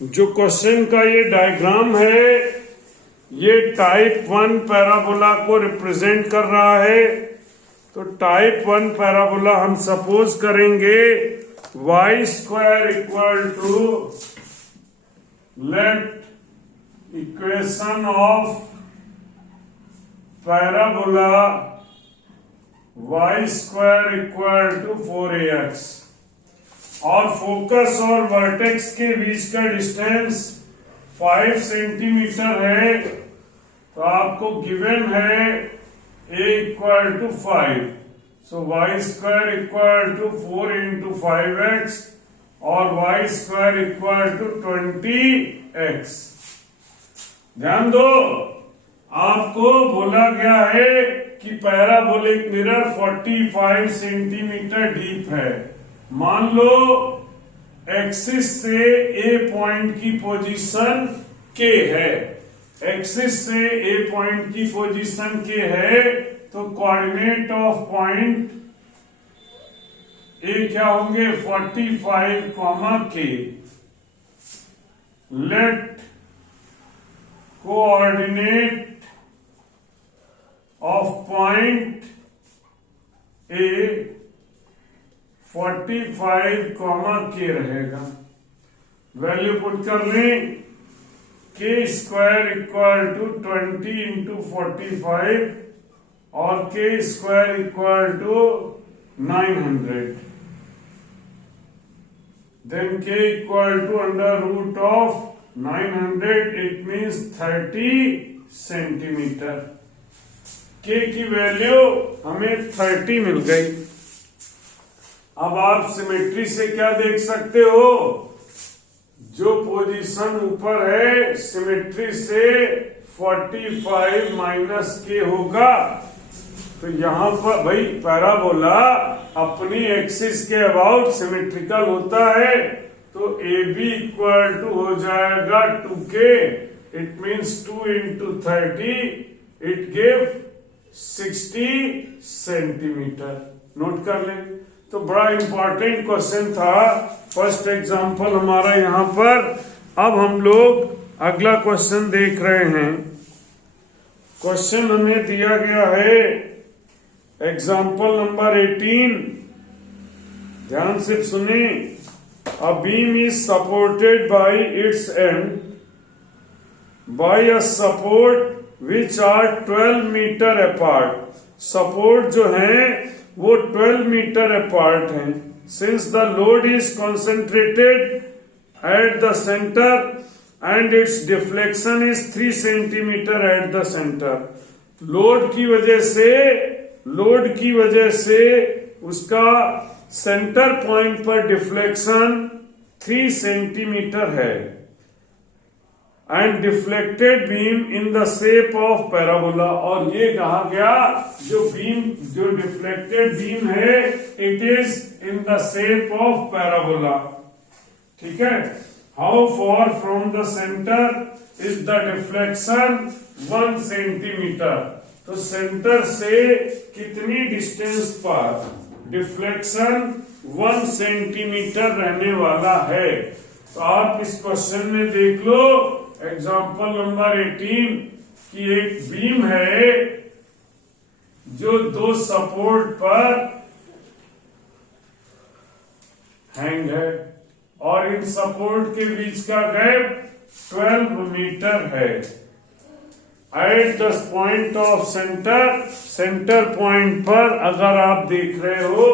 जो क्वेश्चन का ये डायग्राम है ये टाइप 1 पैराबोला को रिप्रेजेंट कर रहा है। तो टाइप 1 पैराबोला हम सपोज करेंगे y square equal to, let equation of parabola y square equal to 4ax और फोकस और वर्टेक्स के बीच का डिस्टेंस 5 सेंटीमीटर है। तो आपको गिवन है a equal to 5, so y square equal to 4 into 5x और y square equal to 20x। ध्यान दो, आपको बोला गया है कि पैराबोलिक मिरर 45 सेंटीमीटर डीप है। मान लो एक्सिस से ए पॉइंट की पोजीशन के है, एक्सिस से ए पॉइंट की पोजीशन के है, तो कोऑर्डिनेट ऑफ पॉइंट ए क्या होंगे 45, k. Let coordinate of point A 45, k रहेगा। वैल्यू पुट कर लें, के स्क्वायर इक्वल टू 20 इंटू 45 और k square equal to 900, then k equal to under root of 900, it means 30 centimetre. K की value हमें 30 मिल गई। अब आप सिमेट्री से क्या देख सकते हो, जो पोजीशन ऊपर है सिमेट्री से 45 माइनस के होगा। तो यहां पर भाई पैराबोला अपनी एक्सिस के अबाउट सिमेट्रिकल होता है, तो ए बी इक्वल टू हो जाएगा 2k, it means 2 into 30, it give 60 centimetre. Note कर लें। तो बड़ा इंपॉर्टेंट क्वेश्चन था, फर्स्ट एग्जांपल हमारा यहां पर। अब हम लोग अगला क्वेश्चन देख रहे हैं। क्वेश्चन हमें दिया गया है एग्जांपल नंबर 18, ध्यान से सुने। A beam is supported by its end by a support which are 12 meter apart. Support जो है वो 12 मीटर अपार्ट हैं। Since the load is concentrated at the center and its deflection is 3 centimeter at the center. Load की वजह से उसका center point पर deflection 3 centimeter है। And deflected beam in the shape of parabola, और ये कहा गया जो डिफ्लेक्टेड बीम है it is in the shape of parabola. ठीक है। How for from the centre is the deflection 1 centimetre. तो सेंटर से कितनी डिस्टेंस पर डिफ्लेक्शन 1 सेंटीमीटर रहने वाला है। तो आप इस क्वेश्चन में देख लो एग्जाम्पल नंबर 18 की एक बीम है जो 2 सपोर्ट पर हैंग है और इन सपोर्ट के बीच का गैप 12 मीटर है। At the point of centre point पर अगर आप देख रहे हो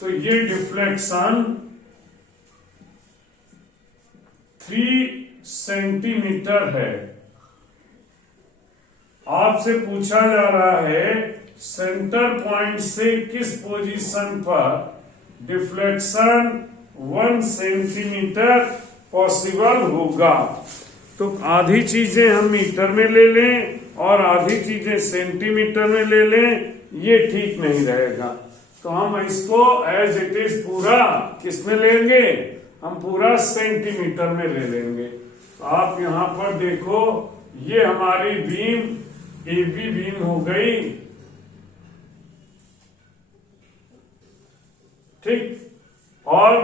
तो ये डिफ्लेक्शन 3 सेंटीमीटर है। आपसे पूछा जा रहा है सेंटर पॉइंट से किस पोजीशन पर डिफ्लेक्शन 1 सेंटीमीटर पॉसिबल होगा। तो आधी चीजें हम मीटर में ले लें और आधी चीजें सेंटीमीटर में ले लें, ये ठीक नहीं रहेगा। तो हम इसको एज इट इज पूरा किस में लेंगे, हम पूरा सेंटीमीटर में ले लेंगे। तो आप यहां पर देखो, ये हमारी बीम AB बीम हो गई। ठीक, और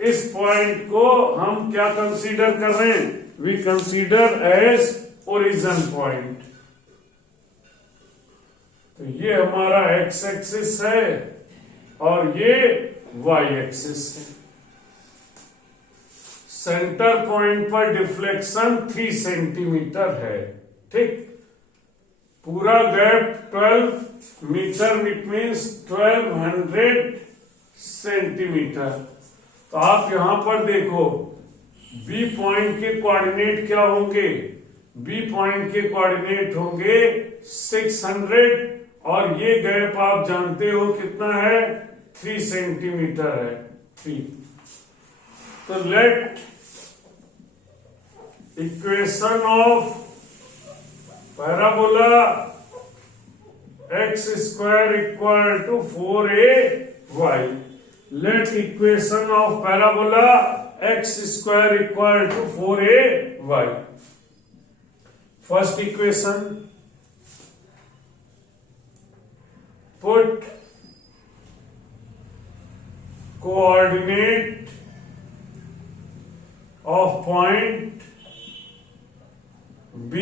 इस पॉइंट को हम क्या कंसीडर कर रहे हैं? We consider as origin point. तो ये हमारा एक्स एक्सिस है और ये वाई एक्सिस है। सेंटर पॉइंट पर डिफ्लेक्शन 3 सेंटीमीटर है। ठीक, पूरा gap 12 meter, it means 1200 centimeter. तो आप यहां पर देखो, बी पॉइंट के कोऑर्डिनेट क्या होंगे? बी पॉइंट के कोऑर्डिनेट होंगे 600 और ये गैप आप जानते हो कितना है? 3 सेंटीमीटर है। 3। तो late equation of parabola x square equal to 4ay. Let equation of parabola x square equal to 4ay. First equation, put coordinate of point B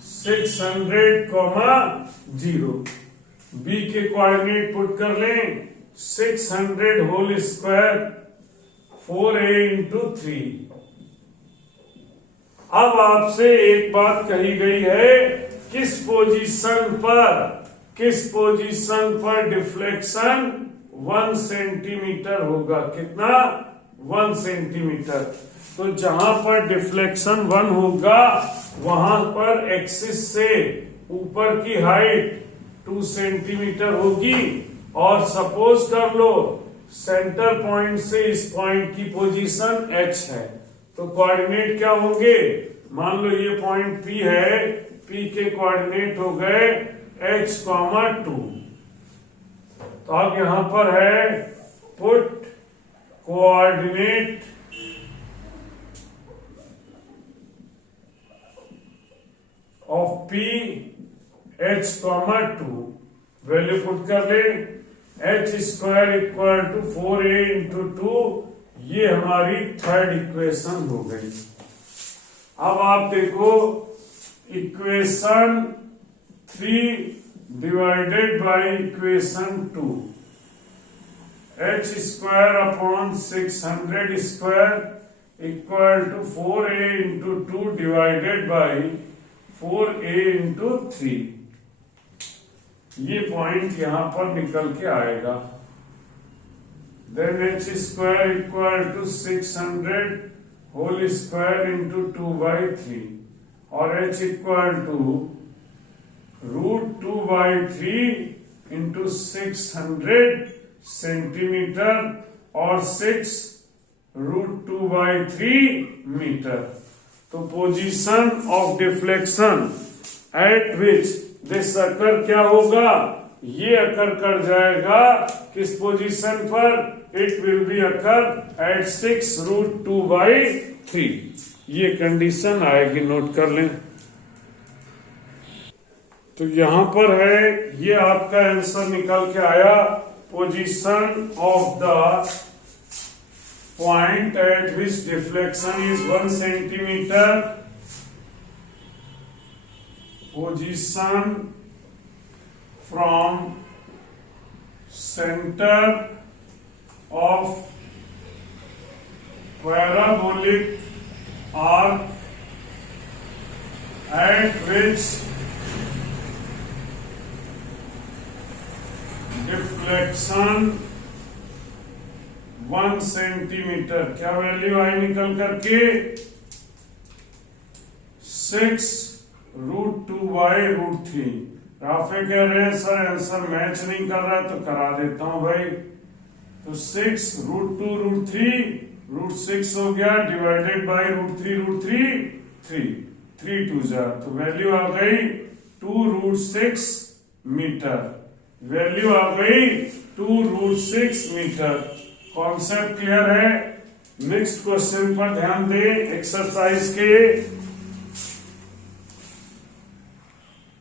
600, 0। B के कोऑर्डिनेट पुट कर लें 600 होल स्क्वायर 4a इंटू 3। अब आपसे एक बात कही गई है, किस पोजीशन पर डिफ्लेक्शन 1 सेंटीमीटर होगा? कितना? 1 सेंटीमीटर। तो जहां पर डिफ्लेक्शन 1 होगा वहां पर एक्सिस से ऊपर की हाइट 2 सेंटीमीटर होगी। और सपोज कर लो सेंटर पॉइंट से इस पॉइंट की पोजीशन h है, तो कोऑर्डिनेट क्या होंगे? मान लो ये पॉइंट P है, P के कोऑर्डिनेट हो गए h, 2। तो अब यहां पर है put coordinate of P h, 2। Value put कर ले, h square equal to 4a into 2। ये हमारी थर्ड इक्वेशन हो गई। अब आप देखो equation 3 divided by equation 2, h square upon 600 square equal to 4a into 2 divided by 4a into 3। ये पॉइंट यहां पर निकल के आएगा। Then h square equal to 600 whole square into 2/3 और h equal to √2/3 into 600 centimeter और 6 √2/3 मीटर। तो position of deflection at which this occur क्या होगा? ये अकर कर जाएगा किस पोजीशन पर? It will be occur at 6 √2/3। ये कंडीशन आएगी, नोट कर लें। तो यहां पर है, ये आपका आंसर निकल के आया। Position of the point at which deflection is 1 centimeter, position from center of parabolic arc at which deflection 1 centimetre. क्या वैल्यू आई निकल करके? 6 √2/√3। राफे कह रहे हैं सर आंसर मैच नहीं कर रहा, तो करा देता हूं भाई। तो 6 √2/√3, √6 हो गया डिवाइडेड बाय √3/√3, 3 2 जा, तो वैल्यू आ गई 2√6 मीटर। वैल्यू आ गई 2√6 मीटर। कॉन्सेप्ट क्लियर है? नेक्स्ट क्वेश्चन पर ध्यान दें एक्सरसाइज के।